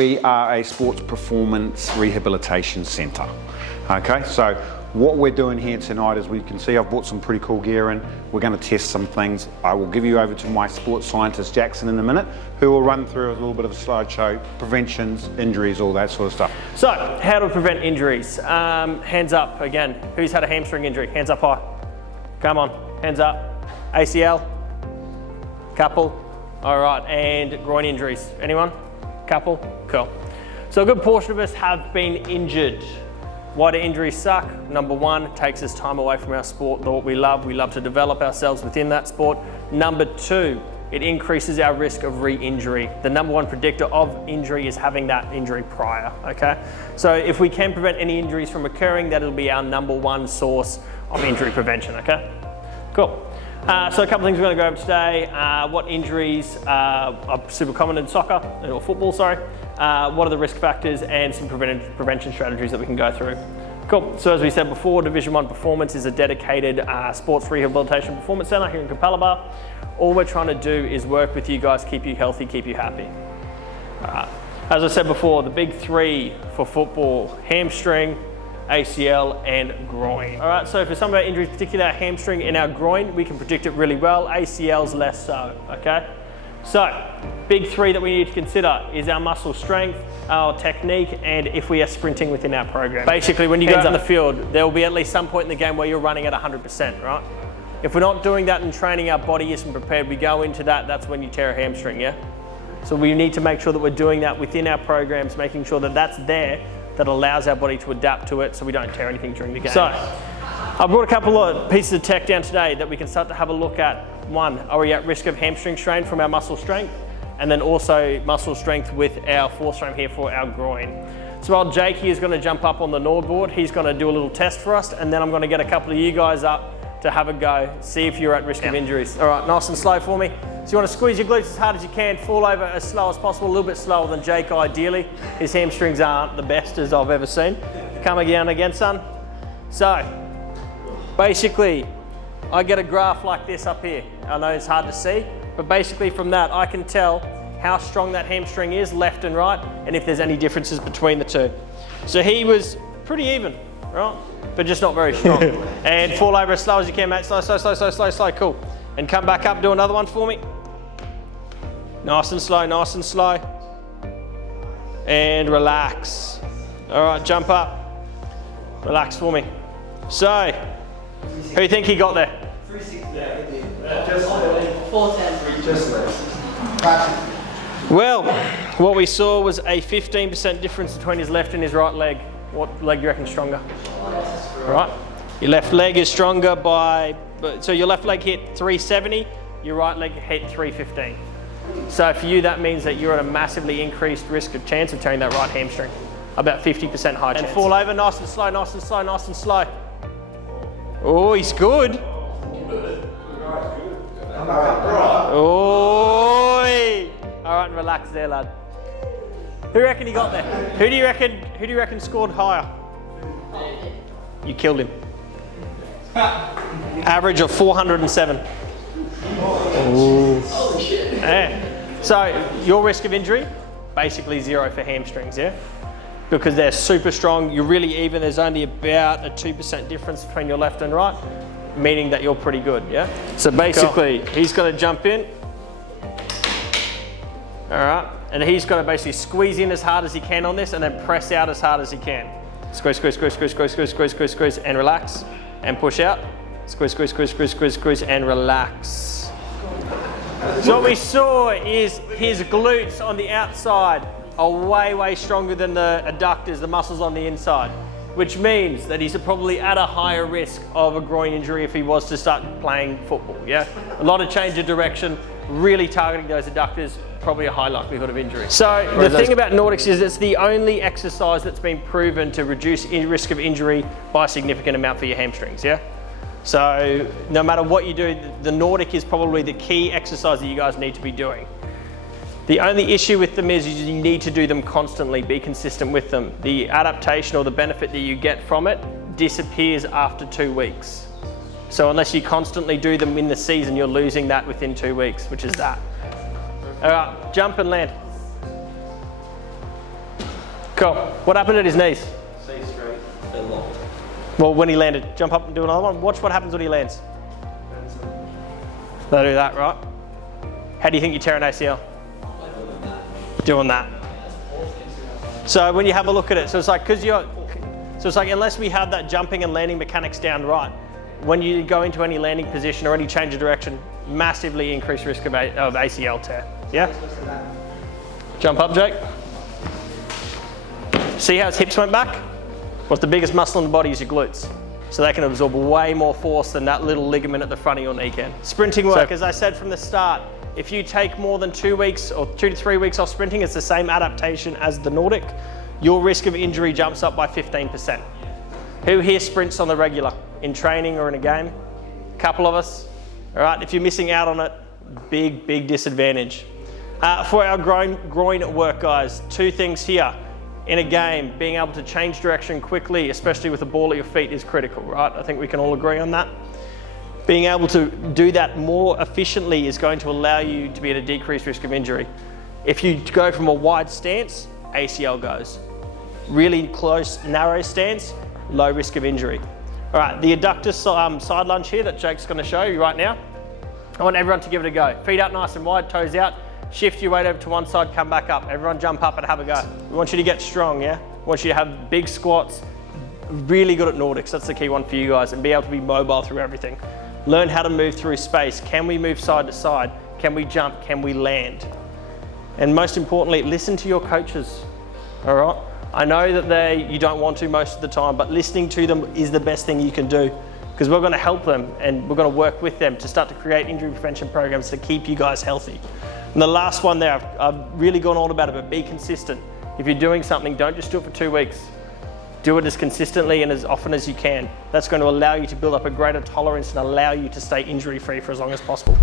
We are a sports performance rehabilitation centre. Okay, so what we're doing here tonight, as we can see, I've brought some pretty cool gear in. We're going to test some things. I will give you over to my sports scientist Jackson in a minute, who will run through a little bit of a slideshow, preventions, injuries, all that sort of stuff. So, how to prevent injuries? Hands up again. Who's had a hamstring injury? Hands up high. Come on, hands up. ACL? Couple? All right, and groin injuries? Anyone? Couple? Cool. So a good portion of us have been injured. Why do injuries suck? Number one, it takes us time away from our sport, what we love. We love to develop ourselves within that sport. Number two, it increases our risk of re-injury. The number one predictor of injury is having that injury prior, okay? So if we can prevent any injuries from occurring, that'll be our number one source of injury prevention, okay? Cool. So a couple of things we're going to go over today. What injuries are super common in soccer, or football, sorry. What are the risk factors and some prevention strategies that we can go through. Cool, so as we said before, Division 1 Performance is a dedicated sports rehabilitation performance centre here in Capalaba. All we're trying to do is work with you guys, keep you healthy, keep you happy. As I said before, the big three for football: hamstring, ACL and groin. All right, so for some of our injuries, particularly our hamstring and our groin, we can predict it really well. ACL's less so, okay? So, big three that we need to consider is our muscle strength, our technique, and if we are sprinting within our program. Basically, when you go out in the field, there will be at least some point in the game where you're running at 100%, right? If we're not doing that and training, our body isn't prepared, we go into that, that's when you tear a hamstring, yeah? So we need to make sure that we're doing that within our programs, making sure that that's there, that allows our body to adapt to it so we don't tear anything during the game. So, I brought a couple of pieces of tech down today that we can start to have a look at. One, are we at risk of hamstring strain from our muscle strength? And then also muscle strength with our force frame here for our groin. So while Jake here is going to jump up on the Nord board, he's going to do a little test for us, and then I'm going to get a couple of you guys up to have a go, see if you're at risk of injuries. All right, nice and slow for me. So you want to squeeze your glutes as hard as you can, fall over as slow as possible, a little bit slower than Jake ideally. His hamstrings aren't the best as I've ever seen. Come again, son. So, basically, I get a graph like this up here. I know it's hard to see, but basically from that, I can tell how strong that hamstring is, left and right, and if there's any differences between the two. So he was pretty even, right? But just not very strong. And fall over as slow as you can, mate. Slow, cool. And come back up, do another one for me. Nice and slow. And relax. All right, jump up. Relax for me. So, who do you think he got there? 360. Just 410. Just less. Well, what we saw was a 15% difference between his left and his right leg. What leg do you reckon is stronger? Right. Your left leg is stronger by, so your left leg hit 370, your right leg hit 315. So for you, that means that you're at a massively increased risk of chance of tearing that right hamstring. About 50% high chance. And fall over, nice and slow. Oh, he's good. Oh, all right, relax there, lad. Who do you reckon he got there? Who do you reckon scored higher? You killed him. Average of 407. Ooh. Holy shit. Yeah. So your risk of injury, basically zero for hamstrings, yeah? Because they're super strong, you're really even, there's only about a 2% difference between your left and right, meaning that you're pretty good, yeah? So basically, he's gonna jump in. All right, and he's gonna basically squeeze in as hard as he can on this and then press out as hard as he can. Squeeze, and relax, and push out. Squeeze, and relax. So what we saw is his glutes on the outside are way stronger than the adductors, the muscles on the inside, which means that he's probably at a higher risk of a groin injury if he was to start playing football, yeah? A lot of change of direction, really targeting those adductors, probably a high likelihood of injury. So the thing about Nordics is it's the only exercise that's been proven to reduce risk of injury by a significant amount for your hamstrings, yeah? So no matter what you do, the Nordic is probably the key exercise that you guys need to be doing. The only issue with them is you need to do them constantly, be consistent with them. The adaptation or the benefit that you get from it disappears after 2 weeks. So unless you constantly do them in the season, you're losing that within 2 weeks, which is that. All right, jump and land. Cool. What happened at his knees? Stay straight, they're locked. Well, when he landed, jump up and do another one. Watch what happens when he lands. They'll do that, right? How do you think you tear an ACL? Doing that. So when you have a look at it, so it's like, unless we have that jumping and landing mechanics down right, when you go into any landing position or any change of direction, massively increased risk of ACL tear. Yeah? Jump up, Jake. See how his hips went back? What's the biggest muscle in the body is your glutes. So they can absorb way more force than that little ligament at the front of your knee can. Sprinting work, as I said from the start, if you take more than 2 weeks or 2 to 3 weeks off sprinting, it's the same adaptation as the Nordic. Your risk of injury jumps up by 15%. Who here sprints on the regular, in training or in a game? A couple of us. All right, if you're missing out on it, big disadvantage. For our groin work, guys, 2 things here. In a game, being able to change direction quickly, especially with the ball at your feet, is critical, right? I think we can all agree on that. Being able to do that more efficiently is going to allow you to be at a decreased risk of injury. If you go from a wide stance, ACL goes. Really close, narrow stance, low risk of injury. All right, the adductor side lunge here that Jake's going to show you right now. I want everyone to give it a go. Feet out nice and wide, toes out. Shift your weight over to one side, come back up. Everyone jump up and have a go. We want you to get strong, yeah? We want you to have big squats, really good at Nordics. That's the key one for you guys, and be able to be mobile through everything. Learn how to move through space. Can we move side to side? Can we jump? Can we land? And most importantly, listen to your coaches, all right? I know that you don't want to most of the time, but listening to them is the best thing you can do, because we're going to help them and we're going to work with them to start to create injury prevention programs to keep you guys healthy. And the last one there, I've really gone on about it, but be consistent. If you're doing something, don't just do it for 2 weeks. Do it as consistently and as often as you can. That's going to allow you to build up a greater tolerance and allow you to stay injury-free for as long as possible.